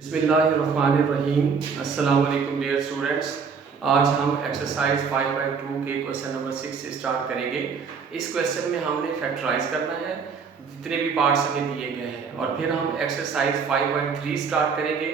बिस्मिल्लाहिर्रहमानिर्रहीम। अस्सलाम वालेकुम डियर स्टूडेंट्स। आज हम एक्सरसाइज 5.2 के क्वेश्चन नंबर 6 से स्टार्ट करेंगे। इस क्वेश्चन में हमने फैक्टराइज करना है जितने भी पार्ट्स हमें दिए गए हैं, और फिर हम एक्सरसाइज 5.3 स्टार्ट करेंगे।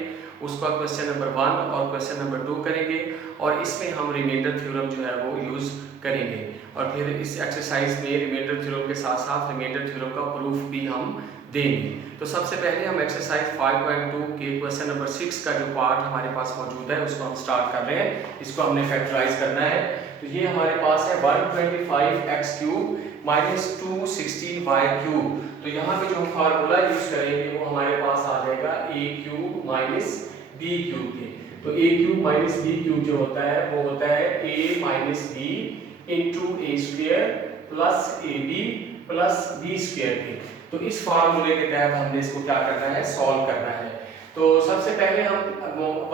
उसका क्वेश्चन नंबर 1 और क्वेश्चन नंबर 2 करेंगे, और इसमें हम रिमाइंडर थ्योरम जो है वो यूज़ करेंगे। और फिर इस एक्सरसाइज में रिमाइंडर थ्योरम के साथ साथ रिमाइंडर थ्योरम का प्रूफ भी हम देंगे। तो सबसे पहले हम एक्सरसाइज 5.2 के क्वेश्चन नंबर 6 का जो पार्ट हमारे पास मौजूद है उसको हम स्टार्ट कर रहे हैं। इसको हमने फैक्टराइज करना है। तो ये हमारे पास है 125x³ माइनस 216y³ तो यहाँ पे जो हम फार्मूला यूज करेंगे वो हमारे पास आ जाएगा a³ माइनस b³ के। तो a³ माइनस b³ जो होता है वो होता है a minus b into a² plus ab plus b² के। तो इस फार्मूले के तहत हमने इसको क्या करना है, सॉल्व करना है। तो सबसे पहले हम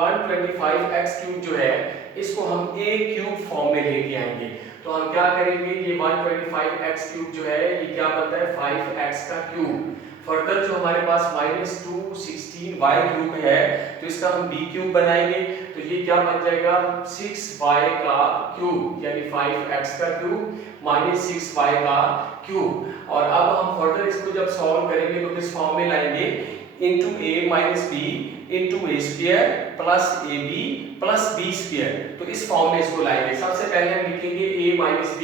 125x³ जो है इसको हम a³ फॉर्म में लेके आएंगे। तो हम क्या करेंगे, ये 125x³ जो है ये क्या बनता है 5x का क्यूब। फर्दर जो हमारे पास माइनस 216y³ है तो इसका हम b³ बनाएंगे। तो ये क्या बन जाएगा 6y का क्यूब, यानी 5x का क्यूब माइनस 6y का क्यूब। और अब हम फर्दर इसको जब सॉल्व करेंगे तो किस फॉर्म में लाएंगे, into a minus b into a² plus ab plus b²। तो इस फॉर्म में इसको लाएंगे। सबसे पहले हम लिखेंगे a माइनस b।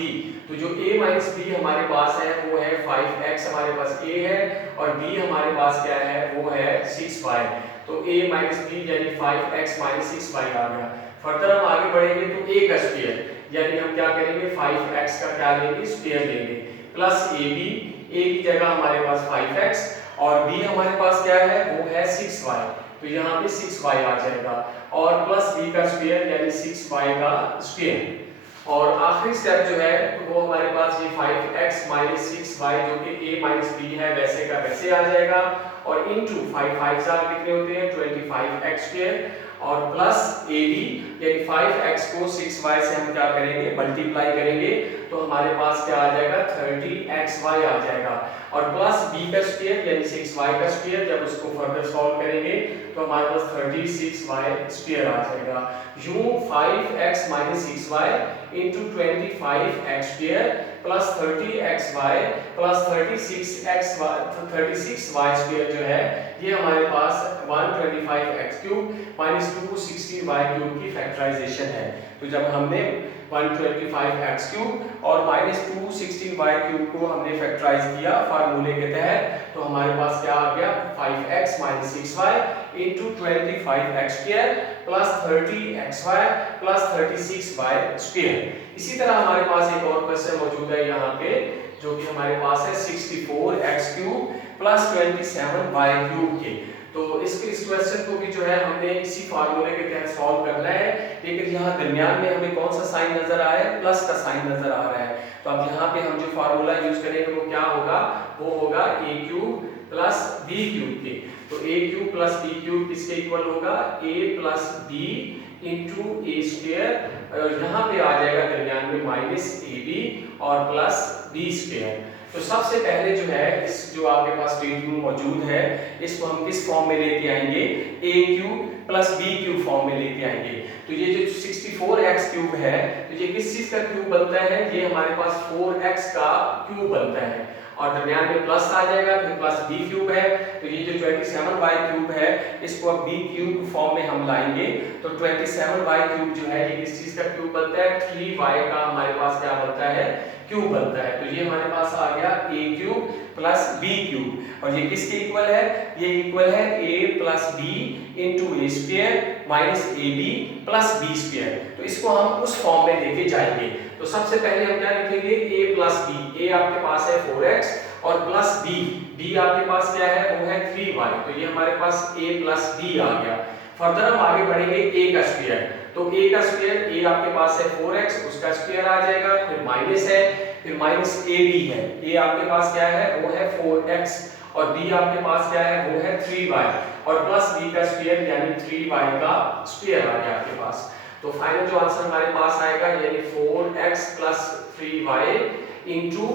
तो जो a माइनस b हमारे पास है वो है 5x, हमारे पास a है, और b हमारे पास क्या है वो है 6y। तो a माइनस b यानी 5x माइनस 6y आ गया। फर्दर हम आगे बढ़ेंगे तो a का स्क्वायर, यानी हम क्या करेंगे 5x का क्या लेंगे स्क्वायर लेंगे, प्लस ab, a की जगह हमारे पास 5x और b हमारे पास क्या है वो है 6y। तो यहाँ पे 6y आ जाएगा, और प्लस b का स्क्वायर यानी 6y का स्क्वायर। और आखिरी स्टेप जो है तो वो हमारे पास ये 5x माइनस 6y जो कि a माइनस b है वैसे का वैसे आ जाएगा, और इंटू 5 कितने होते हैं 25x², और प्लस ab यानी 5x को 6y से हम क्या करेंगे मल्टीप्लाई करेंगे तो हमारे पास क्या आ जाएगा 30xy आ जाएगा, और प्लस b का स्क्वायर यानी 6y का स्क्वायर जब उसको फर्दर सॉल्व करेंगे तो हमारे पास 36y² आ जाएगा। यूं 5x minus 6y into 25x² plus 30xy plus 36y² जो है ये हमारे पास 125x³ माइनस 216y³ की फैक्टराइजेशन है। तो जब हमने 125x³ और माइनस 216y³ को हमने फैक्टराइज किया फार्मूले के तहत, तो हमारे पास क्या आ गया 5x minus 6y into 25x² plus 30xy plus 36y²। इसी तरह हमारे पास एक और क्वेश्चन मौजूद है यहाँ पे जो कि हमारे पास है 64x³ प्लस 27y³ के। तो इस क्वेश्चन को भी जो है हमने इसी फार्मूले के तहत सॉल्व करना है, लेकिन यहाँ दरमियान में हमें कौन सा साइन नजर आ रहा है, प्लस का साइन नजर आ रहा है। तो अब यहाँ पे हम जो फार्मूला यूज करेंगे वो क्या होगा, वो होगा a³ प्लस b³ के। तो a³ प्लस b³ किसके इक्वल होगा a plus b into a², और यहाँ पे आ जाएगा दरमियान में माइनस ab और प्लस b²। तो सबसे पहले जो है इस जो आपके पास पेज में मौजूद है इसको हम किस फॉर्म में लेके आएंगे, a³ प्लस b³ फॉर्म में लेके आएंगे। तो ये जो 64x³ है तो ये किस चीज का क्यूब बनता है, ये हमारे पास 4x का क्यूब बनता है, और दरमियान में प्लस आ जाएगा, फिर प्लस b³ है। तो ये जो 27y³ है इसको अब b³ फॉर्म में हम लाएंगे। तो 27y³ जो है ये किस चीज का क्यूब बनता है, 3y का हमारे पास क्या बनता है क्यूब बनता है। तो ये हमारे पास आ गया a³ प्लस b³, और ये किसके इक्वल है, ये इक्वल है a plus b into a² minus ab plus b²। तो इसको हम उस फॉर्म में लेके जाएंगे। तो सबसे पहले हम क्या लिखेंगे a प्लस b, a आपके पास है 4x और प्लस b आपके पास क्या है वो है 3y। तो ये हमारे पास a प्लस b आ गया। फर्दर हम आगे बढ़ेंगे a का स्क्वायर। तो a का स्क्वायर a आपके पास है 4x, उसका स्क्वायर आ जाएगा, फिर माइनस है, फिर माइनस ab है, a आपके पास क्या है वो है 4x, और b आपके पास क्या है वो है 3y, और प्लस b का स्क्वायर यानी 3y का स्क्वायर आ गया आपके पास। तो फाइनल जो आंसर हमारे पास आएगा यानी 4x plus 3y into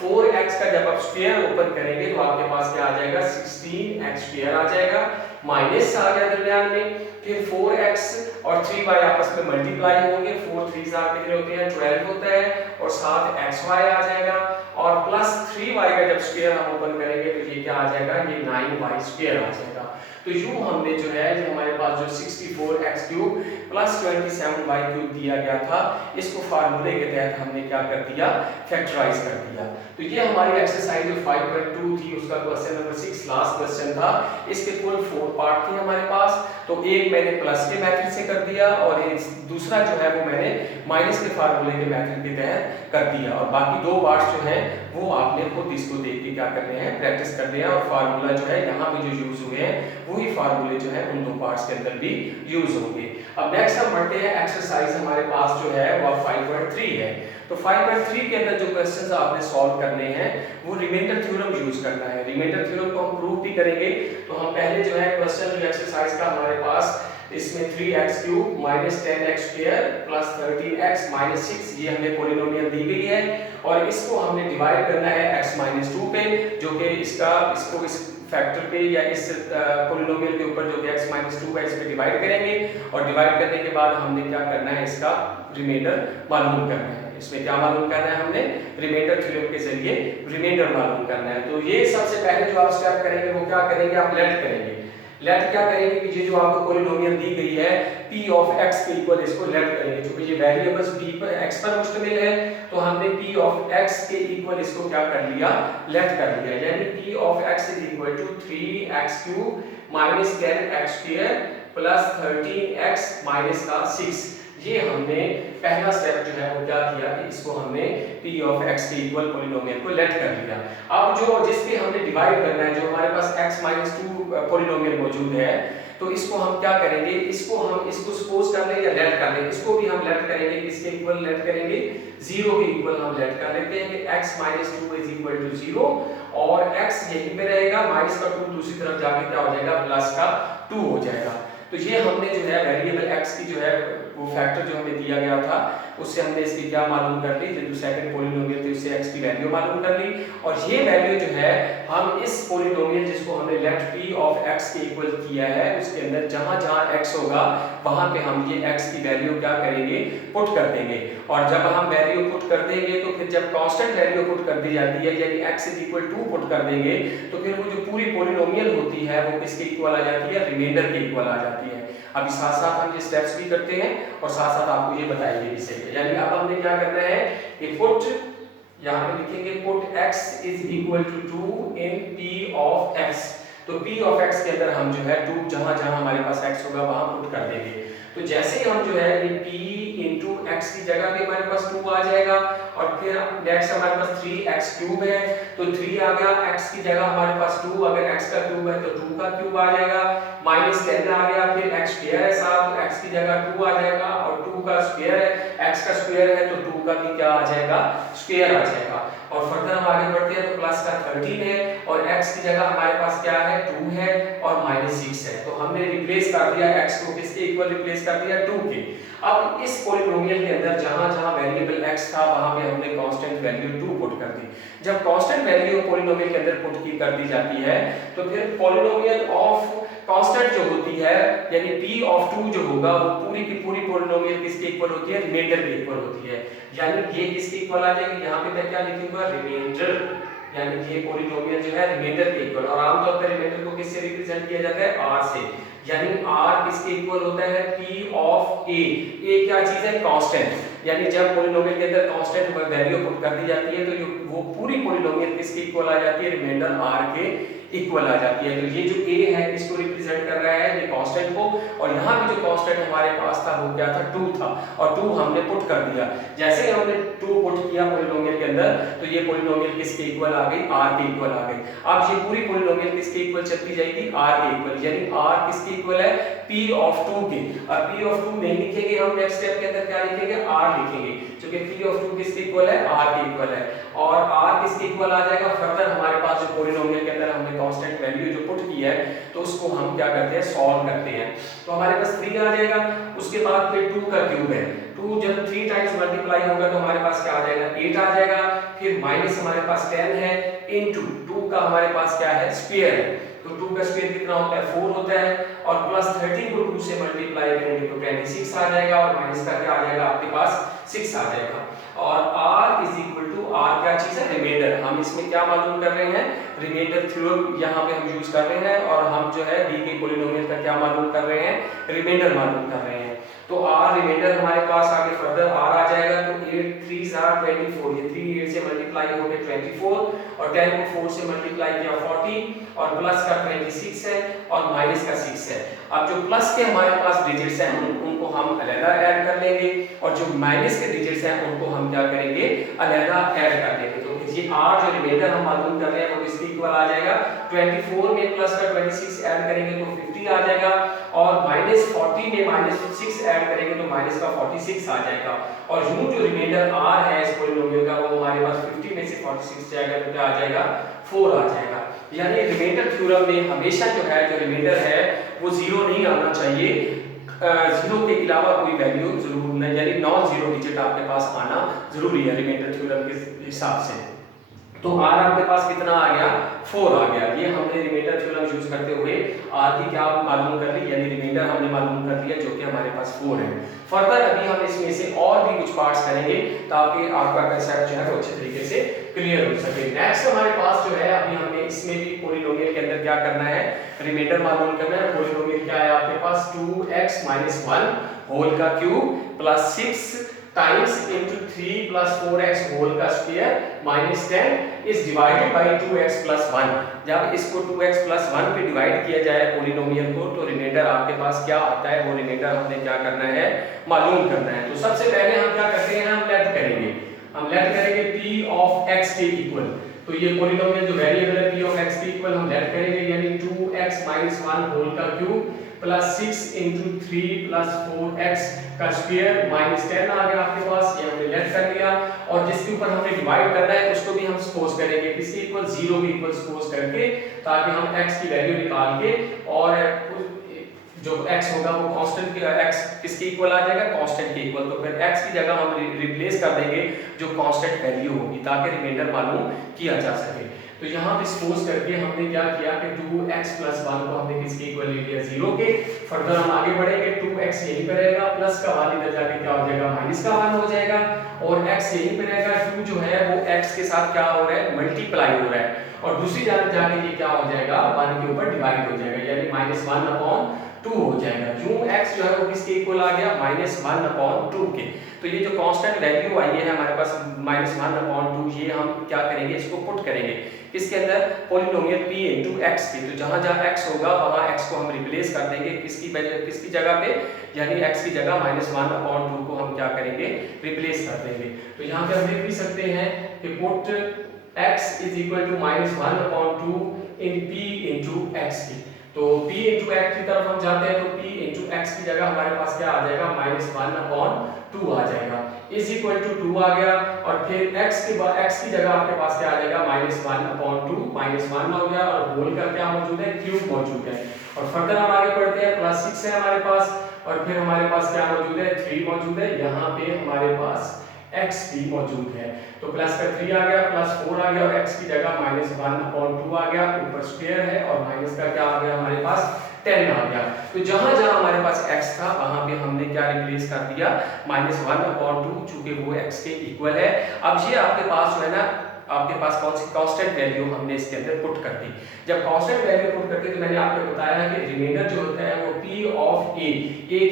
4x का जब आप स्क्वायर ओपन करेंगे तो आपके पास क्या आ जाएगा 16x² आ जाएगा। माइनस आ गया दरमियान में, फिर 4x और 3y आपस में मल्टीप्लाई होंगे, 4 3 कितने होते हैं 12 होता है, और साथ xy आ जाएगा, और प्लस 3y का जब स्क्वायर हम ओपन करेंगे तो ये क्या आ जाएगा, ये 9y स्क्वायर आ जाएगा। तो यूं हमने जो है ये हमारे पास जो 64x cube plus 27y cube दिया गया था, इसको फार्मूले के तहत हमने क्या कर दिया, फैक्टराइज कर दिया। तो ये हमारी एक्सरसाइज जो 5.2 थी, उसका क्वेश्चन नंबर 6 लास्ट क्वेश्चन था। इसके कुल 4 पार्ट थे हमारे पास। तो एक मैंने प्लस के मेथड से कर दिया, और दूसरा जो है वो मैंने माइनस के फार्मूले के मेथड के तहत कर दिया, और बाकी 2 पार्ट्स जो हैं वो आपने खुद इसको देख के क्या करने हैं, प्रैक्टिस करने हैं, और फार्मूला जो है यहाँ पे जो यूज हुए हैं वही फार्मूले जो है उन 2 पार्ट्स के अंदर भी यूज होंगे। अब नेक्स्ट हम बढ़ते हैं, एक्सरसाइज हमारे पास जो है वो 5.3 है। तो 5.3 के अंदर जो क्वेश्चंस आपने सॉल्व करने हैं वो रिमाइंडर थ्योरम यूज करना है। रिमाइंडर थ्योरम को हम प्रूव भी करेंगे। तो हम पहले जो है क्वेश्चन जो एक्सरसाइज का हमारे पास, इसमें 3x cube minus 10x square plus 13x minus 6 ये हमें पॉलिनोमियल दी गई है, और इसको हमने डिवाइड करना है x माइनस 2 पे, जो कि इसको इस फैक्टर पे या इस पॉलिनोमियल के ऊपर जो कि x माइनस 2 है इस पे डिवाइड करेंगे, और डिवाइड करने के बाद हमने क्या करना है, इसका रिमाइंडर मालूम करना है। इसमें क्या मालूम करना है, हमने रिमाइंडर थ्योरम के जरिए रिमाइंडर मालूम करना है। तो ये सबसे पहले जो आप स्टेप करेंगे वो क्या करेंगे, आप लेट करेंगे। लेट क्या करेंगे कि ये जो आपको पॉलिनोमियल दी गई है p ऑफ x के इक्वल, इसको लेट करेंगे। क्योंकि ये वेरिएबल्स b पर x पर मुश्तमिल है, तो हमने p ऑफ x के इक्वल इसको क्या कर लिया, लेट कर लिया। यानी p of x is equal to 3x cube minus 10x square plus 13x minus का 6। ये हमने पहला स्टेप जो है वो क्या किया कि इसको हमने p ऑफ x के इक्वल पॉलिनोमियल को लेट कर लिया। अब जो जिस पे हमने डिवाइड करना है, जो हमारे पास x माइनस 2 पॉलिनोमियल मौजूद है, तो इसको हम क्या करेंगे, इसको सपोज कर लें या लेट कर लें, इसको भी हम लेट करेंगे, इसके इक्वल लेट करेंगे, 0 के इक्वल हम लेट कर लेते हैं कि x minus 2 is equal to 0, और x यहीं पे रहेगा, माइनस का 2 दूसरी तरफ जाके क्या हो जाएगा, प्लस का 2 हो जाएगा। तो ये हमने जो है वेरिएबल x की जो है वो फैक्टर जो हमें दिया गया था, उससे हमने इसकी क्या मालूम कर ली, जो सेकंड पॉलिनोमियल थी उससे x की वैल्यू मालूम कर ली, और ये वैल्यू जो है हम इस पॉलिनोमियल जिसको हमने लेट p ऑफ x के इक्वल किया है, उसके अंदर जहां जहां x होगा वहां पे हम ये x की वैल्यू क्या करेंगे, पुट कर देंगे। और जब हम वैल्यू पुट कर देंगे तो फिर जब कांस्टेंट वैल्यू पुट कर दी जाती है, यानी x is equal to put कर देंगे, तो फिर वो जो पूरी पॉलिनोमियल होती है वो किसके इक्वल आ जाती है, रिमाइंडर के इक्वल आ जाती है। अभी साथ साथ हम ये स्टेप्स भी करते हैं और साथ साथ आपको ये बताएंगे भी सही। यानी अब हमने क्या करना है कि पुट, यहाँ पे लिखेंगे put x is equal to 2 in p of x। तो p ऑफ x के अंदर हम जो है 2 जहां जहां हमारे पास x होगा वहां पुट कर देंगे। तो जैसे ही हम जो है ये p into x की जगह पे हमारे पास 2 आ जाएगा, और फिर नेक्स्ट हमारे पास 3x क्यूब है, तो 3 आ गया, x की जगह हमारे पास 2, अगर x का क्यूब है तो 2 का क्यूब आ जाएगा, माइनस 10 आ गया, फिर x स्क्वायर है साथ, तो x की जगह 2 आ जाएगा, और 2 का स्क्वायर है, x का स्क्वायर है तो 2 का भी क्या आ जाएगा, स्क्वायर आ जाएगा। और फर्दर हम आगे बढ़ते हैं तो प्लस का 13 है, और x की जगह हमारे पास क्या है, 2 है और माइनस 6 है। तो हमने रिप्लेस कर दिया x को किसके इक्वल रिप्लेस कर दिया, 2 के। अब इस पॉलिनोमियल के अंदर जहां जहां वेरिएबल x था वहां पे हमने कांस्टेंट वैल्यू 2 पुट कर दी। जब कांस्टेंट वैल्यू पॉलिनोमियल के अंदर पुट की कर दी जाती है, तो फिर पॉलिनोमियल ऑफ कांस्टेंट जो होती है, यानी p ऑफ 2 जो होगा वो पूरी की पूरी पॉलिनोमियल किसके इक्वल होती है, रिमाइंडर के इक्वल होती है। यानी ये किसके इक्वल आ जाएगी, यहाँ पे मैं क्या लिखूंगा, रिमाइंडर, यानी ये पॉलिनोमियल जो है रिमाइंडर के इक्वल। और आमतौर पर रिमाइंडर को किससे रिप्रेजेंट किया जाता है, r से। यानी r किसके इक्वल होता है, p ऑफ a। a क्या चीज है, कांस्टेंट। यानी जब पॉलिनोमियल के अंदर कांस्टेंट वैल्यू पुट कर दी जाती है तो वो पूरी पॉलिनोमियल किसके इक्वल आ जाती है, रिमाइंडर r के इक्वल आ जाती है। तो ये जो a है इसको रिप्रेजेंट कर रहा है ये कांस्टेंट को, और यहाँ पे जो कांस्टेंट हमारे पास था वो क्या था, 2 था, और 2 हमने पुट कर दिया। जैसे ही हमने 2 पुट किया पॉलिनोमियल के अंदर, तो ये पॉलिनोमियल किसके इक्वल आ गई, r के इक्वल आ गई। अब ये पूरी पॉलिनोमियल किसके इक्वल चलती जाएगी, r के इक्वल। यानी r किसके इक्वल है, p ऑफ 2 के। अब p ऑफ 2 नहीं लिखेंगे हम, नेक्स्ट स्टेप के अंदर क्या लिखेंगे, r लिखेंगे, क्योंकि p ऑफ 2 किसके इक्वल है, r के इक्वल है। और r किसके इक्वल आ जाएगा, फर्दर हमारे पास जो पॉलिनोमियल के अंदर हमने कांस्टेंट वैल्यू जो पुट की है तो उसको हम क्या करते हैं, सॉल्व करते हैं। तो हमारे पास 3 आ जाएगा, उसके बाद फिर 2 का क्यूब है, 2 जब 3 टाइम्स मल्टीप्लाई होगा तो हमारे पास क्या आ जाएगा, 8 आ जाएगा। फिर माइनस हमारे पास 10 है, इनटू 2 का हमारे पास क्या है, स्क्वायर है, तो 2 का स्क्वायर कितना होता है 4 होता है, और प्लस 13 को 2 से मल्टीप्लाई करेंगे तो 26 आ जाएगा, और माइनस का क्या आ जाएगा आपके पास 6 आ जाएगा। और r is equal to r क्या चीज है रिमाइंडर। हम इसमें क्या मालूम कर रहे हैं रिमाइंडर थ्योरम यहाँ पे हम यूज कर रहे हैं, और हम जो है दी गई पॉलिनोमियल का क्या मालूम कर रहे हैं रिमाइंडर मालूम कर रहे हैं। तो r रिमाइंडर हमारे पास आगे फर्दर r आ जाएगा, तो 8 3 are 24, ये 3 8 से मल्टीप्लाई हो गए 24, और 10 को 4 से मल्टीप्लाई किया 40, और प्लस का 26 है और माइनस का 6 है। अब जो प्लस के हमारे पास डिजिट्स हैं उनको हम अलग ऐड कर लेंगे, और जो माइनस के डिजिट्स हैं उनको हम क्या करेंगे अलग ऐड कर देंगे। तो ये r जो रिमाइंडर हम मालूम कर रहे हैं वो किसके इक्वल आ जाएगा 24 में प्लस का 26 ऐड करेंगे तो 50 आ जाएगा, और माइनस 40 में माइनस 6 ऐड करेंगे तो माइनस का 46 आ जाएगा, और यूं जो रिमाइंडर r है इस पॉलिनोमियल का वो हमारे पास 50 में से 46 जाएगा तो क्या आ जाएगा 4 आ जाएगा। यानी रिमाइंडर थ्योरम में हमेशा जो है जो रिमाइंडर है वो जीरो नहीं आना चाहिए, जीरो के अलावा कोई वैल्यू जरूर नहीं, यानी नॉन जीरो डिजिट आपके पास आना जरूरी है रिमाइंडर थ्योरम के हिसाब से। तो r आपके पास कितना आ गया 4 आ गया। ये हमने रिमाइंडर थ्योरम यूज करते हुए r की क्या मालूम कर ली, यानी रिमाइंडर हमने मालूम कर लिया जो कि हमारे पास 4 है। फर्दर अभी हम इसमें से और भी कुछ पार्ट्स करेंगे ताकि आपका कंसेप्ट जो है वो अच्छे तरीके से क्लियर हो सके। नेक्स्ट हमारे पास जो है अभी हमने इसमें भी पॉलिनोमियल के अंदर क्या करना है रिमाइंडर मालूम करना है। पॉलिनोमियल क्या है आपके पास 2x - 1 होल का cube plus 6 times into 3 plus 4x whole का square minus 10 is divided by 2x plus 1। जब इसको 2x प्लस 1 पे डिवाइड किया जाए पॉलिनोमियल को तो रिमाइंडर आपके पास क्या आता है, वो रिमाइंडर हमने क्या करना है मालूम करना है। तो सबसे पहले हम क्या करते हैं हम लेट करेंगे, p ऑफ x के इक्वल। तो ये पॉलिनोमियल जो वेरिएबल है p ऑफ x के इक्वल हम लेट करेंगे, यानी 2x - 1 होल का cube plus 6 into 3 plus 4x का स्क्वायर माइनस 10 आ गया आपके पास, ये हमने लेट कर लिया। और जिसके ऊपर हमने डिवाइड करना है उसको भी हम सपोज करेंगे किसके इक्वल 0 के इक्वल सपोज करके, ताकि हम x की वैल्यू निकाल के और जो x होगा वो कांस्टेंट के x किसके इक्वल आ जाएगा कांस्टेंट के इक्वल, तो फिर x की जगह हम रिप्लेस कर देंगे जो कांस्टेंट वैल्यू होगी ताकि रिमाइंडर मालूम किया जा सके। तो यहाँ पे सपोज करके हमने क्या किया कि 2x + 1 को हमने किसके इक्वल ले लिया 0 के। फर्दर हम आगे बढ़ेंगे 2x यहीं पे रहेगा, प्लस का 1 इधर जाके क्या हो जाएगा माइनस का 1 हो जाएगा, और x यहीं पे रहेगा। 2 जो है वो x के साथ क्या हो रहा है मल्टीप्लाई हो रहा है, और दूसरी जानब जाके ये क्या हो जाएगा 1 के ऊपर डिवाइड हो जाएगा, यानी -1/2 हो जाएगा। यूं x जो है वो किसके इक्वल आ गया -1/2 के। तो ये जो कांस्टेंट वैल्यू आई है हमारे पास -1/2, ये हम क्या करेंगे इसको पुट करेंगे किसके अंदर पॉलिनोमियल p * x के। तो जहां जहां x होगा वहां x को हम रिप्लेस कर देंगे किसकी जगह पे, यानी x की जगह -1/2 को हम क्या करेंगे रिप्लेस कर देंगे। तो यहां पे हम देख भी सकते हैं कि पुट x = -1/2 इन p * x की। तो p * x की तरफ हम जाते हैं तो p * x की जगह हमारे पास क्या आ जाएगा -1/2 आ जाएगा इज इक्वल टू 2 आ गया, और फिर x की जगह आपके पास क्या आ जाएगा -1/2 -1 हो गया, और होल का क्या मौजूद है क्यूब मौजूद है। और फर्दर हम आगे बढ़ते हैं प्लस 6 है हमारे पास, और फिर हमारे पास क्या मौजूद है 3 मौजूद है, यहाँ पे हमारे पास x भी मौजूद है। तो प्लस का 3 आ गया प्लस 4 आ गया, और x की जगह -1/2 आ गया, ऊपर स्क्वायर है, और माइनस का क्या आ गया हमारे पास 10 आ गया। तो जहां जहां हमारे पास x था वहां पे हमने क्या रिप्लेस कर दिया -1/2, चूंकि वो x के इक्वल है। अब ये आपके पास जो है ना आपके पास कौन सी कांस्टेंट वैल्यू हमने इसके अंदर पुट कर दी। जब कांस्टेंट वैल्यू पुट करते तो मैंने आपको बताया कि रिमाइंडर जो होता है वो p ऑफ a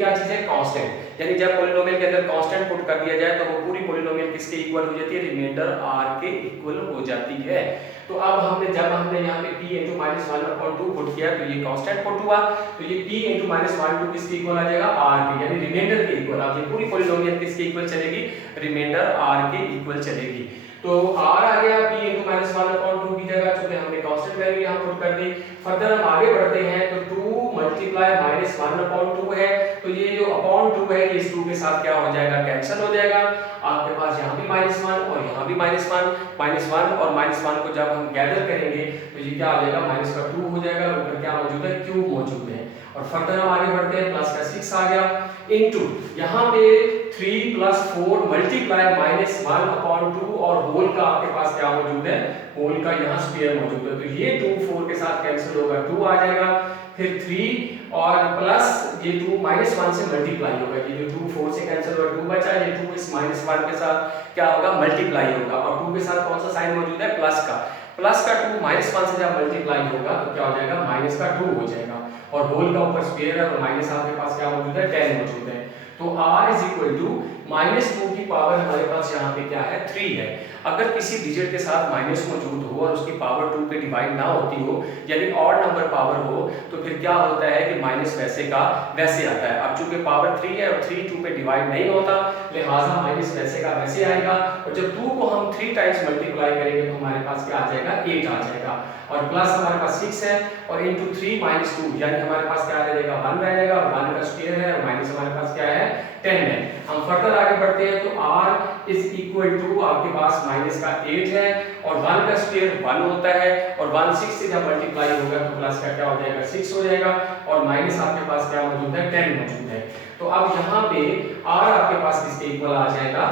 क्या चीज है कांस्टेंट, यानी जब पॉलिनोमियल के अंदर कांस्टेंट पुट कर दिया जाए तो वो पूरी पॉलिनोमियल किसके इक्वल हो जाती है रिमाइंडर r के इक्वल हो जाती है। तो अब जब हमने यहाँ पे p * -1/2 पुट किया तो ये कांस्टेंट पुट हुआ, तो ये p * -1/2 किसके इक्वल आ जाएगा r के, यानी रिमाइंडर के इक्वल। अब ये पूरी पॉलिनोमियल किसके इक्वल चलेगी रिमाइंडर r के इक्वल चलेगी। तो r आ गया p * -1/2 की जगह, चूंकि हमने कांस्टेंट वैल्यू यहां पुट कर दी। फर्दर हम आगे बढ़ते हैं तो 2 × -1/2 है, तो ये जो /2 है ये इस 2 के साथ क्या हो जाएगा कैंसिल हो जाएगा। आपके पास यहां भी -1 और यहां भी -1 और -1 को जब हम गैदर करेंगे तो ये क्या आ जाएगा -2 हो जाएगा, ऊपर क्या मौजूद है क्यूब मौजूद है। और फर्दर हम आगे बढ़ते हैं, प्लस का 6 आ गया इनटू यहाँ पे 3 + 4 मल्टीप्लाई -1/2 और होल का आपके पास क्या मौजूद है, होल का यहाँ स्क्वायर मौजूद है, तो ये 2 4 के साथ कैंसिल होगा, 2 आ जाएगा, फिर 3 और प्लस ये 2 -1 से मल्टीप्लाई होगा, ये जो 2 4 से कैंसिल होगा, 2 बचा, ये 2 इस -1 के साथ क्या होगा, मल्टीप्लाई होगा, और 2 के साथ कौन सा साइन मौजूद है, प्लस का 2 -1 से जब मल्टीप्लाई होगा तो क्या हो जाएगा, -2 हो जाएगा, और होल का ऊपर स्क्वायर है और माइनस आपके पास क्या मौजूद है, 10 मौजूद है, तो r -2 की पावर हमारे पास यहाँ पे क्या है, 3 है। अगर किसी डिजिट के साथ माइनस मौजूद हो और उसकी पावर 2 पे डिवाइड ना होती हो, यानी ऑड नंबर पावर हो, तो फिर क्या होता है कि माइनस वैसे का वैसे आता है। अब चूंकि पावर 3 है और 3 2 पे डिवाइड नहीं होता, लिहाजा माइनस वैसे का वैसे आएगा, और जब 2 को हम 3 टाइम्स मल्टीप्लाई करेंगे तो हमारे पास क्या आ जाएगा, 8 आ जाएगा, और प्लस हमारे पास 6 है और इनटू 3 - 2 यानी हमारे पास क्या आ जाएगा, 1 रह जाएगा, 1 का स्क्वायर है और माइनस हमारे पास क्या है, 10 है। हम फर्दर आगे बढ़ते हैं, तो r आपके पास माइनस का 8 है और 1 का स्क्वायर 1 होता है, और 1 6 से जब मल्टीप्लाई होगा तो प्लस का क्या हो जाएगा, 6 हो जाएगा, और माइनस आपके पास क्या मौजूद है, 10 मौजूद है। तो अब यहाँ पे r आपके पास किसके इक्वल आ जाएगा,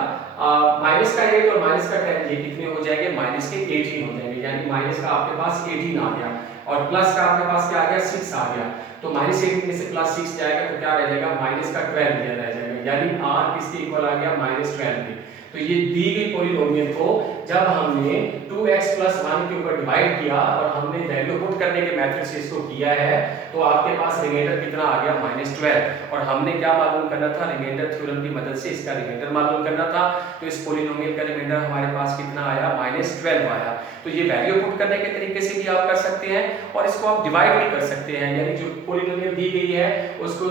माइनस का 8 और माइनस का 10 ये कितने हो जाएंगे, माइनस के 18 हो जाएंगे, यानी माइनस का आपके पास 18 आ गया और प्लस का आपके पास क्या आ गया, 6 आ गया, तो -18 में से +6 जाएगा तो क्या रह जाएगा, -12 रह जाएगा, यानी r किसके इक्वल आ गया, -12 के। तो ये दी गई पॉलिनोमियल को जब हमने 2x + 1 के ऊपर डिवाइड किया और हमने वैल्यू पुट करने के मेथड से इसको किया है, तो आपके पास रिमाइंडर कितना आ गया, -12, और हमने क्या मालूम करना था, रिमाइंडर थ्योरम की मदद से इसका रिमाइंडर मालूम करना था, तो इस पॉलिनोमियल का रिमाइंडर हमारे पास कितना आया, -12 आया। तो ये वैल्यू पुट करने के तरीके से भी आप कर सकते हैं और इसको आप डिवाइड भी कर सकते हैं, यानी जो पॉलिनोमियल दी गई है उसको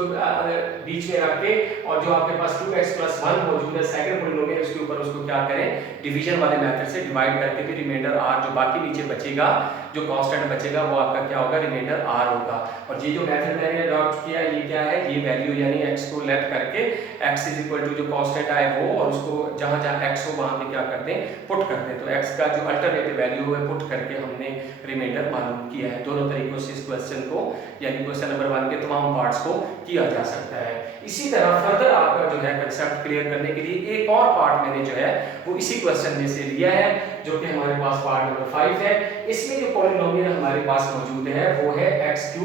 बीच में रख के और जो आपके पास 2x + 1 मौजूद है सेकंड पॉलिनोमियल, उसके ऊपर उसको क्या करें, डिवीजन वाले मेथड से डिवाइड करके भी रिमाइंडर r जो बाकी नीचे बचेगा, जो कांस्टेंट बचेगा वो आपका क्या होगा, रिमाइंडर r होगा। और ये जो मेथड मैंने अडॉप्ट किया ये क्या है, ये वैल्यू यानी x को लेट करके x जो कांस्टेंट आए वो, और उसको जहां जहां x हो वहां पे क्या करते हैं, पुट करते हैं, तो x का जो अल्टरनेटिव वैल्यू है पुट करके हमने रिमाइंडर मालूम किया है। दोनों तरीकों से इस क्वेश्चन को यानी क्वेश्चन नंबर 1 के तमाम पार्ट्स को किया जा सकता है। इसी तरह फर्दर आपका जो है कंसेप्ट क्लियर करने के लिए एक और पार्ट मैंने जो है वो इसी क्वेश्चन में से लिया है, जो कि हमारे पास पार्ट नंबर 5 है। इसमें जो पॉलिनोमियल हमारे पास मौजूद है वो है x³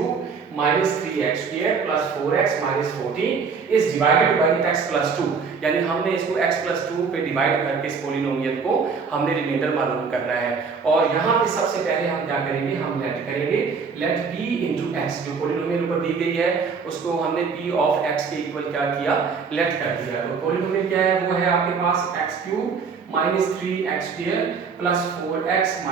- 3x² + 4x - 14 is divided bye x + 2, यानी हमने इसको x + 2 पे डिवाइड करके इस पॉलिनोमियल को हमने रिमाइंडर मालूम करना है। और यहाँ पे सबसे पहले हम क्या करेंगे, हम लेट करेंगे लेट p * x, जो पॉलिनोमियल ऊपर दी गई है उसको हमने p ऑफ x के इक्वल क्या किया, लेट कर दिया। तो पॉलिनोमियल क्या है, वो है आपके पास x³ - 3x² + 4x -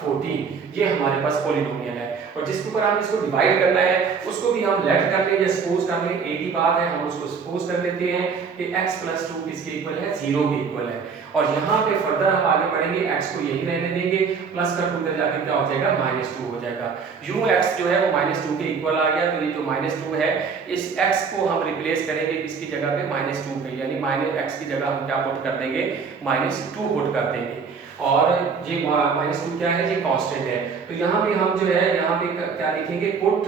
14, ये हमारे पास पॉलिनोमियल है, और जिसके ऊपर हम इसको डिवाइड करना है उसको भी हम लेट कर लें या सपोज कर लें, एक ही बात है, हम उसको सपोज कर लेते हैं कि x + 2 किसके इक्वल है, 0 के इक्वल है। और यहाँ पे फर्दर हम आगे बढ़ेंगे, x को यही रहने देंगे, प्लस का 2 जाके क्या हो जाएगा, -2 हो जाएगा। यूं x जो है वो -2 के इक्वल आ गया, तो ये जो -2 है इस x को हम रिप्लेस करेंगे किसकी जगह पे, -2 पे, यानी -x की जगह हम क्या पुट कर देंगे, -2 पुट कर देंगे। और ये -2 क्या है, ये कांस्टेंट है, तो यहाँ पे हम जो है यहाँ पे क्या लिखेंगे, put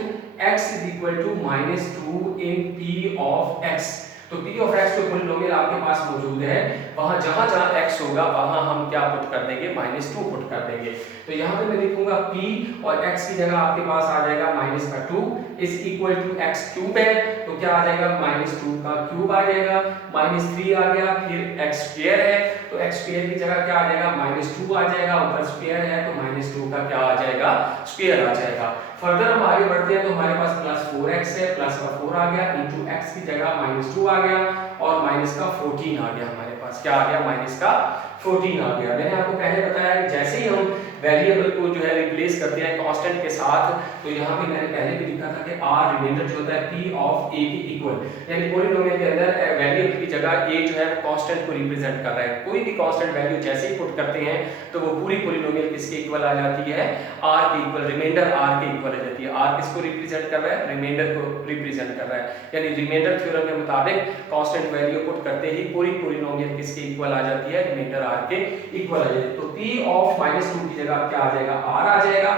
x = -2 in p of x। तो p ऑफ x जो पॉलिनोमियल आपके पास मौजूद है वहां जहां जहां x होगा वहां हम क्या पुट कर देंगे, -2 पुट कर देंगे। तो यहाँ पे मैं लिखूंगा p और x की जगह आपके पास आ जाएगा -2 इज इक्वल टू x³ है, तो क्या आ जाएगा, -2 का क्यूब आ जाएगा, -3 आ गया, फिर x² है तो x² की जगह क्या आ जाएगा, -2 आ जाएगा, ऊपर स्क्वायर है तो -2 का क्या आ जाएगा, स्क्वायर आ जाएगा। फर्दर हम आगे बढ़ते हैं तो हमारे पास +4x है, प्लस का 4 आ गया, इनटू x की जगह -2 आ गया और माइनस का 14 आ गया, हमारे पास क्या आ गया, -14 आ गया। मैंने आपको पहले बताया कि जैसे ही हम वेरिएबल को जो है रिप्लेस करते हैं कांस्टेंट के साथ, तो यहाँ पे मैंने पहले भी लिखा था कि r रिमाइंडर जो होता है p ऑफ a के इक्वल, यानी पॉलिनोमियल के अंदर वेरिएबल की जगह a जो है वो कांस्टेंट को रिप्रेजेंट कर रहा है। कोई भी कांस्टेंट वैल्यू जैसे ही पुट करते हैं तो वो पूरी पॉलिनोमियल किसके इक्वल आ जाती है, r के इक्वल, रिमाइंडर r के इक्वल आ जाती है। r किसको रिप्रेजेंट कर रहा है, रिमाइंडर को रिप्रेजेंट कर रहा है, यानी रिमाइंडर थ्योरम के मुताबिक कांस्टेंट वैल्यू पुट करते ही पूरी पॉलिनोमियल किसके इक्वल आ जाती है, रिमाइंडर r के इक्वल आ जाती है। तो p ऑफ -2 की जगह क्या आ जाएगा, r आ जाएगा।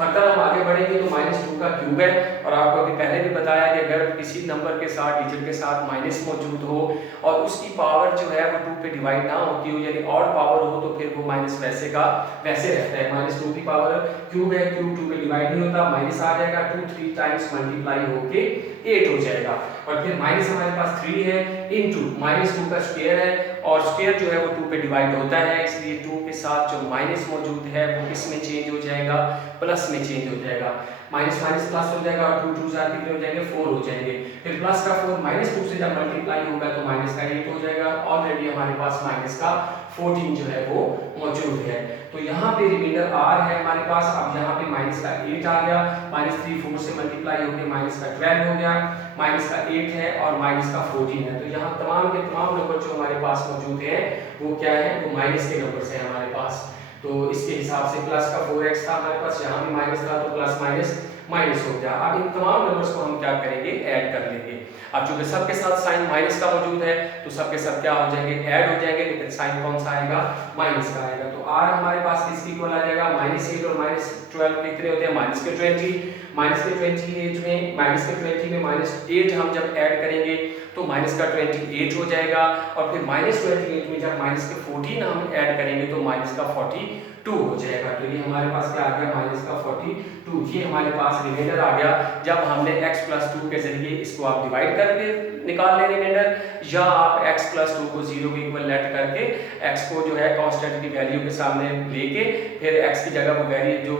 फर्दर हम आगे बढ़ेंगे तो -2 का क्यूब है, और आपको अभी पहले भी बताया कि अगर किसी नंबर के साथ डिजिट के साथ माइनस मौजूद हो और उसकी पावर जो है वो 2 पे डिवाइड ना होती हो, यानी ऑड पावर हो, तो फिर वो माइनस वैसे का वैसे रहता है। -2 की पावर क्यूब है, क्यूब 2 पे डिवाइड नहीं होता, माइनस आ जाएगा, 2 3 टाइम्स मल्टीप्लाई होके 8 हो जाएगा, और फिर माइनस हमारे पास 3 है इनटू -2 का स्क्वायर है, और स्क्वायर जो है वो 2 पे डिवाइड होता है, इसलिए 2 के साथ जो माइनस मौजूद है वो किस में चेंज हो जाएगा, प्लस में चेंज हो जाएगा। माइनस माइनस प्लस हो जाएगा, और 2 2 जार कितने हो जाएंगे, 4 हो जाएंगे। फिर प्लस का 4 -2 से जब मल्टीप्लाई होगा तो माइनस का 8 हो जाएगा। ऑलरेडी हमारे पास माइनस का 14 जो है वो मौजूद है। तो यहाँ पे रिमाइंडर r है हमारे पास। अब यहाँ पे माइनस का 8 आ गया, -3 4 से मल्टीप्लाई होकर माइनस का 12 हो गया, माइनस का 8 है और माइनस का 14 है। तो यहाँ तमाम के तमाम नंबर जो हमारे पास मौजूद है वो क्या है, वो माइनस के नंबर है हमारे पास। तो इसके हिसाब से प्लस का 4x था हमारे पास, यहाँ भी माइनस था तो प्लस माइनस माइनस हो गया। अब इन तमाम नंबर्स को हम क्या करेंगे, ऐड कर लेंगे। अब चूंकि सबके साथ साइन माइनस का मौजूद है तो सबके साथ क्या हो जाएंगे, ऐड हो जाएंगे, लेकिन साइन कौन सा आएगा, माइनस का आएगा। तो r हमारे पास किसके इक्वल आ जाएगा, -8 और -12 कितने होते हैं, -20। -20 में -20 में -8 हम जब ऐड करेंगे तो -28 हो जाएगा, और फिर -28 में जब -14 हम ऐड करेंगे तो -42 हो जाएगा। तो ये हमारे पास क्या आ गया, -42। ये हमारे पास रिमाइंडर आ गया जब हमने x + 2 के जरिए इसको आप डिवाइड करके निकाल लें रिमाइंडर, या आप x + 2 को 0 के इक्वल लेट करके x को जो है कांस्टेंट की वैल्यू के सामने लेके फिर x की जगह वो वैल्यू जो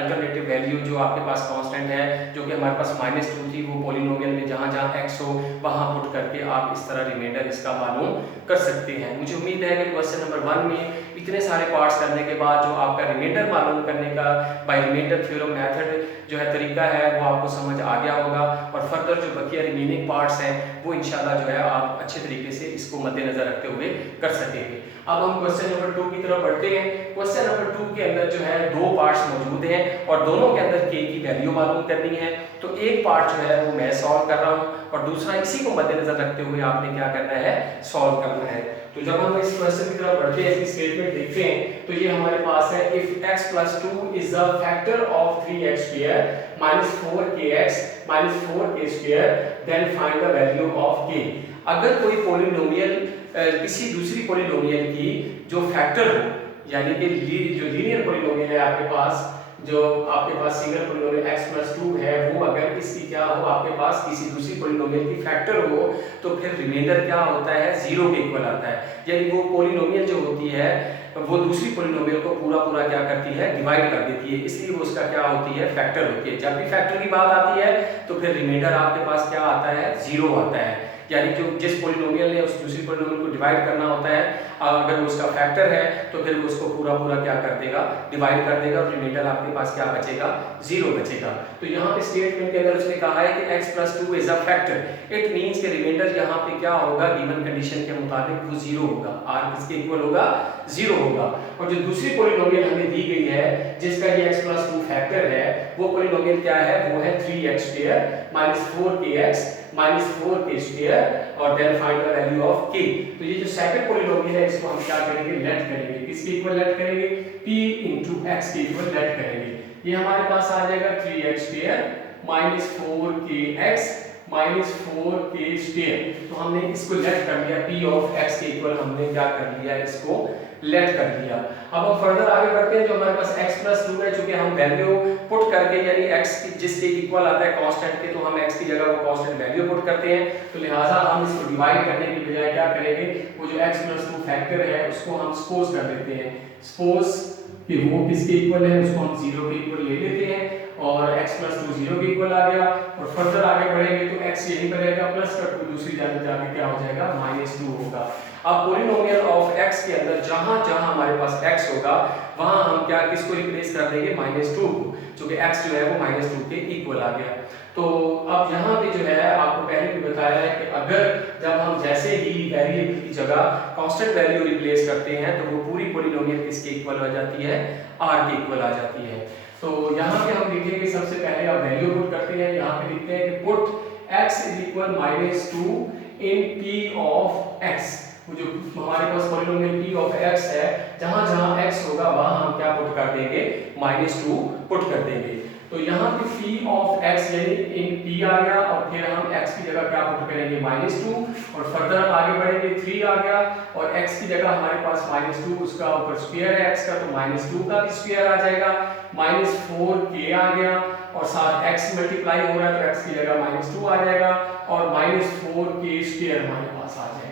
अल्टरनेटिव वैल्यू जो आपके पास कांस्टेंट है, जो कि हमारे पास -2 थी, वो पॉलिनोमियल में जहाँ जहाँ x हो वहाँ पुट करके आप इस तरह रिमाइंडर इसका मालूम कर सकते हैं। मुझे उम्मीद है कि क्वेश्चन नंबर 1 में इतने सारे पार्ट्स करने के बाद जो आपका रिमाइंडर मालूम करने का बाय रिमाइंडर थ्योरम मेथड जो है तरीका है वो आपको समझ आ गया होगा, और फर्दर जो बकिया रिमेनिंग पार्ट्स हैं वो इंशाल्लाह जो है आप अच्छे तरीके से इसको मद्देनजर रखते हुए कर सकेंगे। अब हम क्वेश्चन नंबर 2 की तरफ बढ़ते हैं। क्वेश्चन नंबर 2 के अंदर जो है 2 पार्ट्स मौजूद हैं और दोनों के अंदर k की वैल्यू मालूम करनी है। तो एक पार्ट जो है वो मैं सॉल्व कर रहा हूँ और दूसरा इसी को मद्देनजर रखते हुए आपने क्या करना है, सॉल्व करना है। तो जब हम इस क्वेश्चन की तरफ बढ़ते हैं, इसकी स्टेटमेंट देखते हैं, तो ये हमारे पास है if x + 2 is the factor of 3x² -4kx -4k² then find the value of k। अगर कोई पॉलिनोमियल किसी दूसरी पॉलिनोमियल की जो फैक्टर हो, यानी कि जो लीनियर पॉलिनोमियल है आपके पास, जो आपके पास सिंगल पॉलिनोमियल x + 2 है, वो अगर इसकी क्या हो, आपके पास किसी दूसरी पॉलिनोमियल की फैक्टर हो, तो फिर रिमाइंडर क्या होता है, 0 के इक्वल आता है। यानी वो पॉलिनोमियल जो होती है वो दूसरी पॉलिनोमियल को पूरा क्या करती है, डिवाइड कर देती है, इसलिए वो उसका क्या होती है, फैक्टर होती है। जब भी फैक्टर की बात आती है तो फिर रिमाइंडर आपके पास क्या आता है, 0 आता है। यानी जो जिस पॉलिनोमियल ने उस दूसरी पॉलिनोमियल को डिवाइड करना होता है, अगर वो उसका फैक्टर है तो फिर वो उसको पूरा क्या कर देगा, डिवाइड कर देगा, और रिमाइंडर आपके पास क्या बचेगा, 0 बचेगा। तो यहाँ पे स्टेटमेंट के अंदर उसने कहा है कि x + 2 is a factor. It means कि रिमाइंडर यहाँ पे क्या होगा, गिवन कंडीशन के मुताबिक वो 0 होगा, r किसके इक्वल होगा, 0 होगा। और जो दूसरी पॉलिनोमियल हमें दी गई है जिसका ये x + 2 फैक्टर है, वो पॉलिनोमियल क्या है, वो है 3x² -4kx -4k² और then find the value of k। तो ये जो सेकंड पॉलिनोमियल है इसको हम क्या करेंगे, लेट करेंगे, किसके इक्वल लेट करेंगे, p * x के इक्वल लेट करेंगे। ये हमारे पास आ जाएगा 3x² -4kx -4k²। तो हमने इसको लेट कर लिया, p ऑफ x के इक्वल हमने क्या कर लिया, इसको लेट कर दिया। अब हम फर्दर आगे बढ़ते हैं। जो हमारे पास x + 2 है, चूंकि हम वैल्यू पुट करके, यानी x जिसके इक्वल आता है कांस्टेंट के, तो हम x की जगह वो कांस्टेंट वैल्यू पुट करते हैं, तो लिहाजा हम इसको डिवाइड करने की बजाय क्या करेंगे, वो जो x + 2 फैक्टर है उसको हम सपोज कर देते हैं, सपोज कि वो किसके इक्वल है, उसको हम 0 के इक्वल ले लेते हैं, और x + 2 0 के इक्वल आ गया। और फर्दर आगे बढ़ेंगे तो x यही पर रहेगा, प्लस का 2 दूसरी जानब जाके क्या हो जाएगा, -2 होगा। अब पॉलिनोमियल ऑफ x के अंदर जहां हमारे पास x होगा वहां हम क्या किसको रिप्लेस कर देंगे, -2 को, क्योंकि x जो है वो -2 के इक्वल आ गया। तो अब यहाँ पे जो है आपको पहले भी बताया है कि अगर जब हम जैसे ही वेरिएबल की जगह कांस्टेंट वैल्यू रिप्लेस करते हैं तो वो पूरी पॉलिनोमियल किसके इक्वल हो जाती है, r के इक्वल आ जाती है। तो यहाँ पे हम लिखेंगे, सबसे पहले आप वैल्यू पुट करते हैं, यहाँ पे लिखते हैं कि put x = -2 in p of x। वो जो हमारे पास पॉलिनोमियल p ऑफ x है, जहां जहां x होगा वहां हम क्या पुट कर देंगे, -2 पुट कर देंगे। तो यहाँ पे p ऑफ x यानी इन p आ गया और फिर हम x की जगह क्या पुट करेंगे, -2 और फर्दर हम आगे बढ़ेंगे 3 आ गया और x की जगह हमारे पास -2 उसका ऊपर स्क्वायर है x का, तो -2 का भी स्क्वायर आ जाएगा, -4k आ गया और साथ x मल्टीप्लाई हो रहा है तो x की जगह -2 आ जाएगा और -4k स्क्वायर हमारे पास आ जाएगा।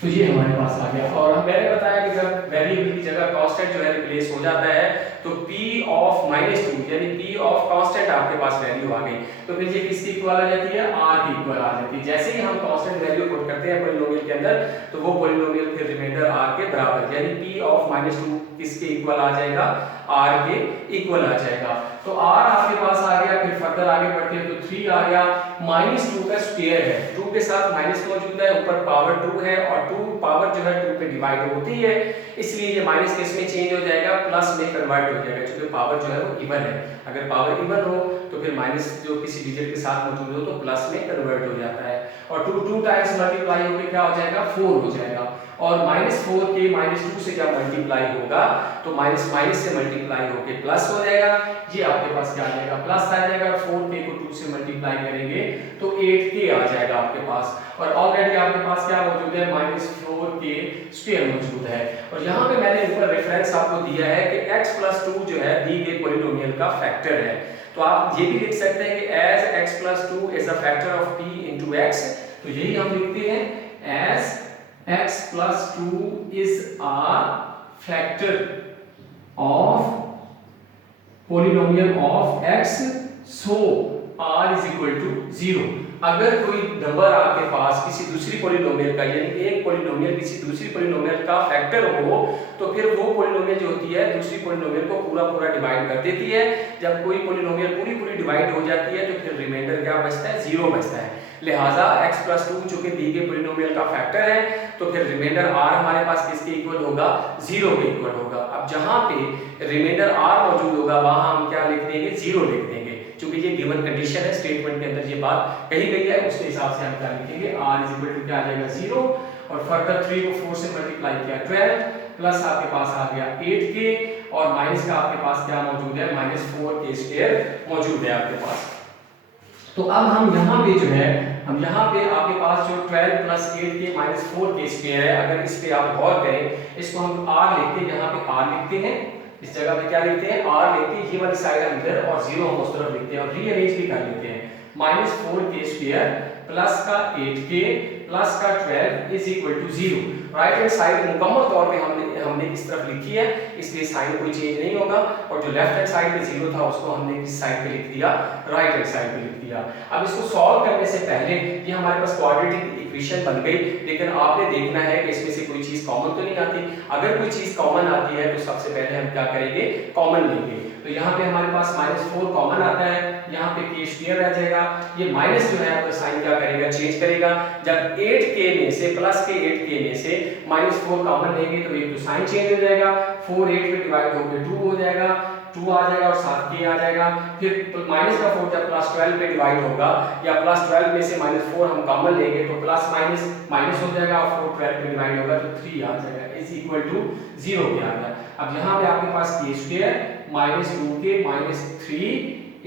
तो ये हमारे पास आ गया। और मैंने बताया कि जब वेरिएबल की जगह कांस्टेंट जो है रिप्लेस हो जाता है तो p ऑफ -2 यानी p ऑफ कांस्टेंट आपके पास वैल्यू आ गई, तो फिर ये किसकी इक्वल आ जाती है, r की इक्वल आ जाती है। जैसे ही हम कांस्टेंट वैल्यू पुट करते हैं पॉलिनोमियल के अंदर तो वो पॉलिनोमियल फिर रिमाइंडर r के बराबर यानी p ऑफ -2 किसके इक्वल आ जाएगा, r के इक्वल आ जाएगा। तो r आपके पास आ गया, फिर फर्दर आगे बढ़ते हैं तो 3 आ गया, -2 का स्क्वायर है, 2 के साथ माइनस मौजूद है, ऊपर पावर 2 है और 2 पावर जो है 2 पे डिवाइड होती है, इसलिए ये माइनस किस में चेंज हो जाएगा, प्लस में कन्वर्ट हो जाएगा, क्योंकि पावर जो है वो इवन है। अगर पावर इवन हो तो फिर माइनस जो किसी डिजिट के साथ मौजूद हो तो प्लस में कन्वर्ट हो जाता है और 2 टाइम्स मल्टीप्लाई होकर क्या हो जाएगा, 4 हो जाएगा और -4 के -2 से जब मल्टीप्लाई होगा तो माइनस से मल्टीप्लाई होके प्लस हो जाएगा, ये आपके पास क्या आ जाएगा, प्लस आ जाएगा। 4k को 2 से मल्टीप्लाई करेंगे तो 8k आ जाएगा आपके पास और ऑलरेडी आपके पास क्या मौजूद है, -4k स्क्वायर मौजूद है। और यहाँ पे मैंने ऊपर रेफरेंस आपको दिया है कि x+2 जो है दी गई पॉलिनोमियल का फैक्टर है, तो आप ये भी लिख सकते हैं कि as x+2 is a factor of p into x, तो यही हम लिखते हैं as x+2 is a factor of polynomial of x, so r is equal to 0। अगर कोई नंबर आपके पास किसी दूसरी पॉलिनोमियल का यानी एक पॉलिनोमियल किसी दूसरी पॉलिनोमियल का फैक्टर हो तो फिर वो पॉलिनोमियल जो होती है दूसरी पॉलिनोमियल को पूरा डिवाइड कर देती है। जब कोई पॉलिनोमियल पूरी डिवाइड हो जाती है तो फिर रिमाइंडर क्या बचता है, 0 बचता है। लिहाजा x+2 चूंकि दी गई पॉलिनोमियल का फैक्टर है तो फिर रिमाइंडर r हमारे पास किसके इक्वल होगा, 0 के इक्वल होगा। अब जहां पे रिमाइंडर r मौजूद होगा वहां हम क्या लिख देंगे, 0 लिख देंगे, क्योंकि ये गिवन कंडीशन है, स्टेटमेंट के अंदर ये बात कही गई है, उसके हिसाब से हम क्या लिखेंगे, r इज इक्वल टू क्या आ जाएगा, 0 और फर्दर 3 को 4 से मल्टीप्लाई किया 12 प्लस आपके पास आ गया 8k और माइनस का आपके पास क्या मौजूद है, -4k स्क्वायर मौजूद है आपके पास। तो अब हम यहाँ पे जो है हम यहाँ पे आपके पास जो 12 प्लस 8k -4k स्क्वायर है, अगर इस पे आप गौर करें इसको हम r लिखते हैं, यहाँ पे r लिखते हैं, इस जगह पे क्या लिखते हैं, r लिखते हैं, ये वाली साइड हम इधर और 0 हम उस तरफ लिखते हैं और रीअरेंज भी कर लेते हैं। -4k स्क्वायर प्लस का 8k प्लस का 12 is equal to 0। Right hand side मुकम्मल तौर पे हमने इस तरफ लिखी है, इसलिए साइन कोई चेंज नहीं होगा और जो लेफ्ट हैंड साइड पे 0 था उसको हमने किस साइड पे लिख दिया, राइट हैंड साइड पे लिख दिया। अब इसको सॉल्व करने से पहले ये हमारे पास क्वाड्रेटिक इक्वेशन बन गई, लेकिन आपने देखना है कि इसमें से कोई चीज कॉमन तो नहीं आती। अगर कोई चीज कॉमन आती है तो सबसे पहले हम क्या करेंगे, कॉमन लेंगे। तो यहाँ पे हमारे पास -4 कॉमन आता है, यहाँ पे k स्क्वायर रह जाएगा, ये माइनस जो है आपका साइन क्या करेगा, चेंज करेगा। जब 8k में से प्लस के 8k में से -4 कॉमन लेंगे तो एक तो साइन चेंज हो जाएगा, 4 8 पे डिवाइड होकर 2 हो जाएगा, 2 आ जाएगा और साथ k आ जाएगा। फिर माइनस का 4 जब +12 पे डिवाइड होगा या +12 में से -4 हम कॉमन लेंगे तो प्लस माइनस हो जाएगा और 4 12 पे डिवाइड होगा तो 3 आ जाएगा, इज इक्वल टू 0 पे आ गया। अब यहाँ पे आपके पास k square -2k -3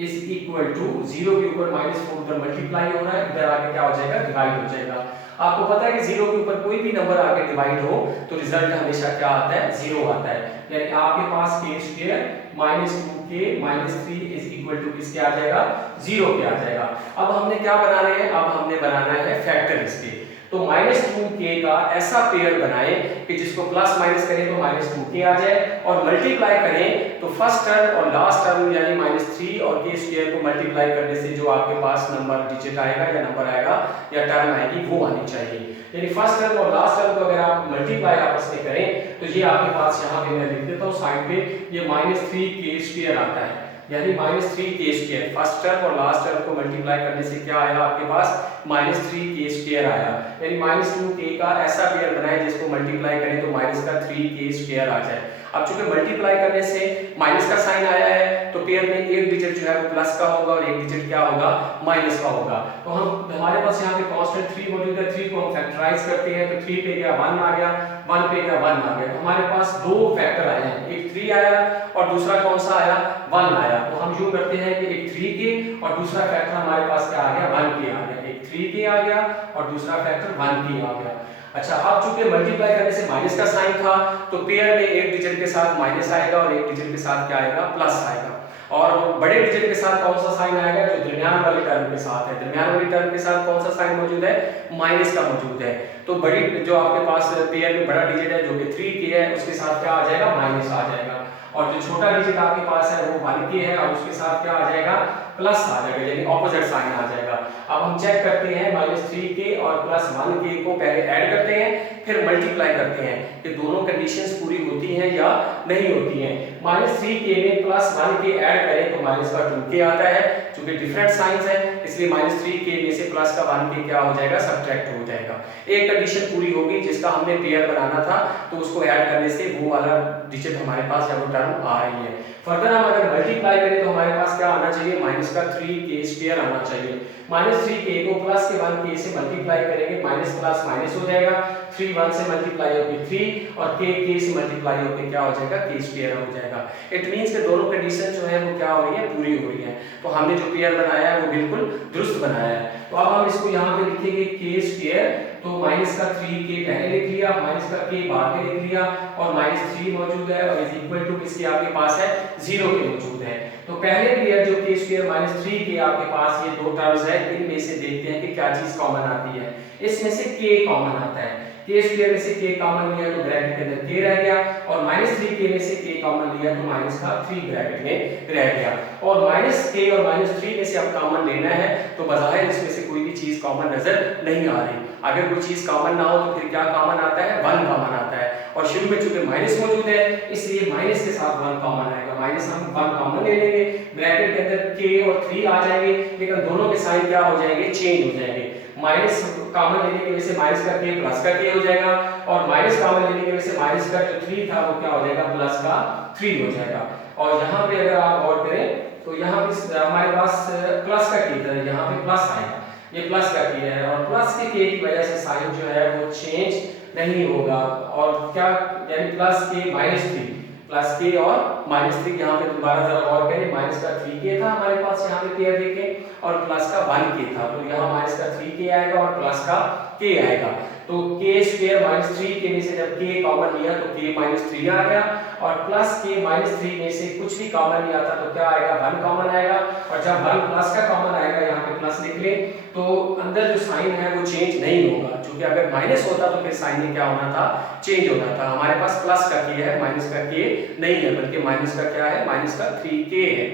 is equal to 0 के ऊपर -4 उधर मल्टीप्लाई हो रहा है, इधर आके क्या हो जाएगा, डिवाइड हो जाएगा। आपको पता है कि 0 के ऊपर कोई भी नंबर आके डिवाइड हो तो रिजल्ट हमेशा क्या आता है, 0 आता है। यानी आपके पास k square -2k -3 is equal to किसके आ जाएगा, 0 के आ जाएगा। अब हमने क्या बनाना है, अब हमने बनाना है फैक्टर इसके। तो -2k का ऐसा पेयर बनाएं कि जिसको प्लस माइनस करें तो -2k आ जाए और मल्टीप्लाई करें तो फर्स्ट टर्म और लास्ट टर्म यानी -3 और k स्क्वायर को मल्टीप्लाई करने से जो आपके पास नंबर डिजिट आएगा या नंबर आएगा या टर्म आएगी वो आनी चाहिए। यानी फर्स्ट टर्म और लास्ट टर्म को अगर आप मल्टीप्लाई आपस में करें तो ये आपके पास यहाँ पे मैं लिख देता हूँ साइड पे, ये -3k स्क्वायर आता है। यानी -3k²। फर्स्ट टर्म और लास्ट टर्म को मल्टीप्लाई करने से क्या आया आपके पास, -3k² आया। यानी -2k का ऐसा पेयर बनाए जिसको मल्टीप्लाई करें तो -3k² आ जाए। अब चूंकि मल्टीप्लाई करने से माइनस का साइन आया है तो पेयर में एक डिजिट जो है वो प्लस का होगा और एक डिजिट क्या होगा, माइनस का होगा। तो हमारे पास यहाँ पे कांस्टेंट 3 मौजूद है, 3 को हम फैक्टराइज करते हैं तो 3 पे गया 1 आ गया, 1 पे गया 1 आ गया। तो हमारे पास दो फैक्टर आए हैं, एक 3 आया और दूसरा कौन सा आया, 1 आया। तो हम यूं करते हैं कि एक 3k और दूसरा फैक्टर हमारे पास क्या आ गया, 1k आ गया। एक 3k आ गया और दूसरा फैक्टर 1k आ गया। अच्छा, अब चूंकि मल्टीप्लाई करने से माइनस का साइन था तो पेयर में एक डिजिट के साथ माइनस आएगा और एक डिजिट के साथ क्या आएगा, प्लस आएगा। और बड़े डिजिट के साथ कौन सा साइन आएगा, जो दरमियान वाले टर्म के साथ है। दरमियान वाली टर्म के साथ कौन सा साइन मौजूद है, माइनस का मौजूद है। तो बड़ी जो आपके पास पेयर में बड़ा डिजिट है जो कि 3k है, उसके साथ क्या आ जाएगा, माइनस आ जाएगा। और जो छोटा डिजिट आपके पास है वो 1k है और उसके साथ क्या आ जाएगा, प्लस आ जाएगा, यानी ऑपोजिट साइन आ जाएगा। अब हम चेक करते हैं -3k और +1k को पहले ऐड करते हैं फिर मल्टीप्लाई करते हैं कि दोनों कंडीशंस पूरी होती हैं या नहीं होती हैं। -3k में +1k ऐड करें तो माइनस का 2k आता है, क्योंकि डिफरेंट साइंस है इसलिए -3k में से प्लस का 1k क्या हो जाएगा, सब्ट्रैक्ट हो जाएगा। एक कंडीशन पूरी होगी जिसका हमने पेयर बनाना था तो उसको ऐड करने से वो वाला डिजिट हमारे पास या वो टर्म आ रही है। फर्दर हम अगर मल्टीप्लाई करें तो हमारे पास क्या आना चाहिए, -3k² आना चाहिए। -3k को प्लस के 1k से मल्टीप्लाई करेंगे, माइनस प्लस माइनस हो जाएगा, 3 1 से मल्टीप्लाई होकर 3 और k से मल्टीप्लाई होकर क्या हो जाएगा, k² हो जाएगा। इट मींस के दोनों कंडीशन जो है वो क्या हो रही है, पूरी हो रही है। तो हमने जो पेयर बनाया है वो बिल्कुल दुरुस्त बनाया है। तो अब हम इसको यहाँ पे लिखेंगे k²। तो माइनस का 3k पहले लिख लिया, माइनस का k बाद में लिख लिया और -3 मौजूद है और इज इक्वल टू किसके आपके पास है, 0 के मौजूद है। तो पहले पेयर जो k² -3k आपके पास ये दो टर्म्स है, इनमें से देखते हैं कि क्या चीज कॉमन आती है। इसमें से k कॉमन आता है, k² में से k कॉमन लिया तो ब्रैकेट के अंदर k रह गया और -3k में से k कॉमन लिया तो -3 ब्रैकेट में रह गया। और -k और -3 में से अब कॉमन लेना है तो बज़ाहिर इसमें से कोई भी चीज कॉमन नजर नहीं आ रही। अगर कोई चीज कॉमन ना हो तो फिर क्या कॉमन आता है, 1 कॉमन आता है। और शुरू में चूंकि माइनस मौजूद है इसलिए माइनस के साथ 1 कॉमन आएगा, माइनस हम 1 कॉमन ले लेंगे, ब्रैकेट के अंदर k और 3 आ जाएंगे लेकिन दोनों के साइन क्या हो जाएंगे, चेंज हो जाएंगे। माइनस कॉमन लेने की वजह से माइनस का k प्लस का k हो जाएगा और माइनस कॉमन लेने की वजह से माइनस का जो 3 था वो क्या हो जाएगा, प्लस का 3 हो जाएगा। और यहाँ पे अगर आप गौर करें तो यहाँ पे हमारे पास प्लस का k था, यहाँ पे प्लस आएगा, ये प्लस का k है और प्लस के k की वजह से साइन जो है वो चेंज नहीं होगा। और क्या, यानी प्लस k -3, प्लस k और -3 यहाँ पे दोबारा जरा गौर करें, माइनस का 3k था हमारे पास यहाँ पे पेयर देखें और प्लस का 1k था, तो यहाँ माइनस का 3k आएगा और प्लस का k आएगा। तो k² -3k में से जब k कॉमन लिया तो k -3 आ गया और प्लस k -3 में से कुछ भी कॉमन नहीं आता तो क्या आएगा, 1 कॉमन आएगा। और जब 1 प्लस का कॉमन आएगा, यहाँ पे प्लस लिख लें, तो अंदर जो साइन है वो चेंज नहीं होगा, क्योंकि अगर माइनस होता तो फिर साइन में क्या होना था, चेंज होना था। हमारे पास प्लस का k है, माइनस का k नहीं है, बल्कि माइनस का क्या है, माइनस का 3k है।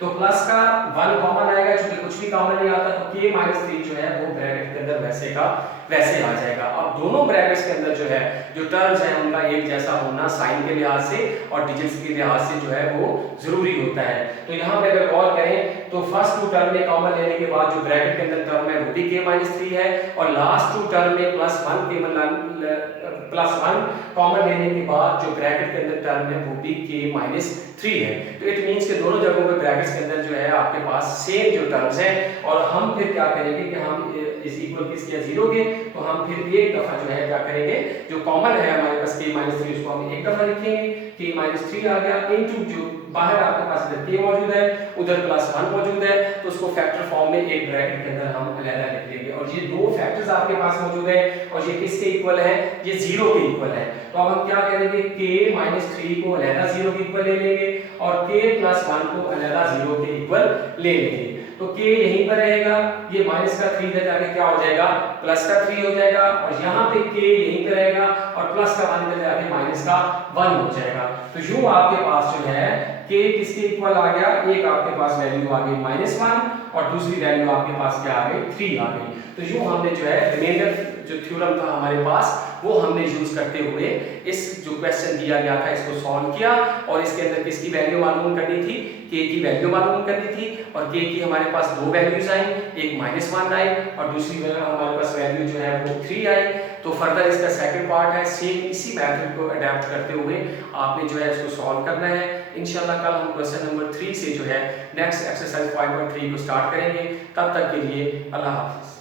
तो प्लस का 1 कॉमन आएगा, क्योंकि कुछ भी कॉमन नहीं आता तो k -3 जो है वो ब्रैकेट के अंदर वैसे का वैसे आ जाएगा। अब दोनों ब्रैकेट्स के अंदर जो है जो टर्म्स है उनका एक जैसा होना साइन के लिहाज से और डिजिट्स के लिहाज से जो है वो जरूरी होता है। तो यहाँ पे अगर गौर करें तो फर्स्ट टू टर्म में कॉमन लेने के बाद जो ब्रैकेट के अंदर टर्म है वो भी k -3 है और लास्ट टू टर्म में +1 कॉमन लेने के बाद जो ब्रैकेट के अंदर टर्म है वो भी k-3 है। तो इट मींस के दोनों जगहों पे ब्रैकेट्स के अंदर जो है आपके पास सेम जो टर्म्स हैं और हम फिर क्या करेंगे कि हम इज इक्वल किसके 0 के, तो हम फिर एक दफा जो है क्या करेंगे, जो कॉमन है हमारे पास k-3 उसको हम एक दफा लिखेंगे, k-3 आ गया इनटू जो बाहर आपके पास इधर k मौजूद है उधर +1 मौजूद है, तो उसको फैक्टर फॉर्म में एक ब्रैकेट के अंदर हम अलग लिख लेंगे। और ये दो फैक्टर्स आपके पास मौजूद है और ये किसके इक्वल है, ये 0 के इक्वल है। तो अब हम क्या करेंगे, k-3 को अलग 0 के इक्वल ले लेंगे और k+1 को अलग 0 के इक्वल ले लेंगे। तो k यहीं पर रहेगा, ये माइनस का 3 इधर जाके क्या हो जाएगा, प्लस का 3 हो जाएगा और यहाँ पे k यहीं पे रहेगा और प्लस का 1 इधर जाके माइनस का 1 हो जाएगा। तो यूं आपके पास जो है के किसके इक्वल आ गया, एक आपके पास वैल्यू आ गई -1 और दूसरी वैल्यू आपके पास क्या आ गई, 3 आ गई। तो यूं हमने जो है रिमाइंडर जो थ्योरम था हमारे पास वो हमने यूज करते हुए इस जो क्वेश्चन दिया गया था इसको सॉल्व किया और इसके अंदर किसकी वैल्यू मालूम करनी थी, के की वैल्यू मालूम करनी थी और के की हमारे पास दो वैल्यूज आई, एक -1 आई और दूसरी हमारे पास वैल्यू जो है वो 3 आई। तो फर्दर इसका सेकंड पार्ट है, सेम इसी मेथड को अडेप्ट करते हुए आपने जो है इसको सॉल्व करना है। इंशाल्लाह कल हम क्वेश्चन नंबर 3 से जो है नेक्स्ट एक्सरसाइज 5.3 को स्टार्ट करेंगे। तब तक के लिए अल्लाह हाफिज।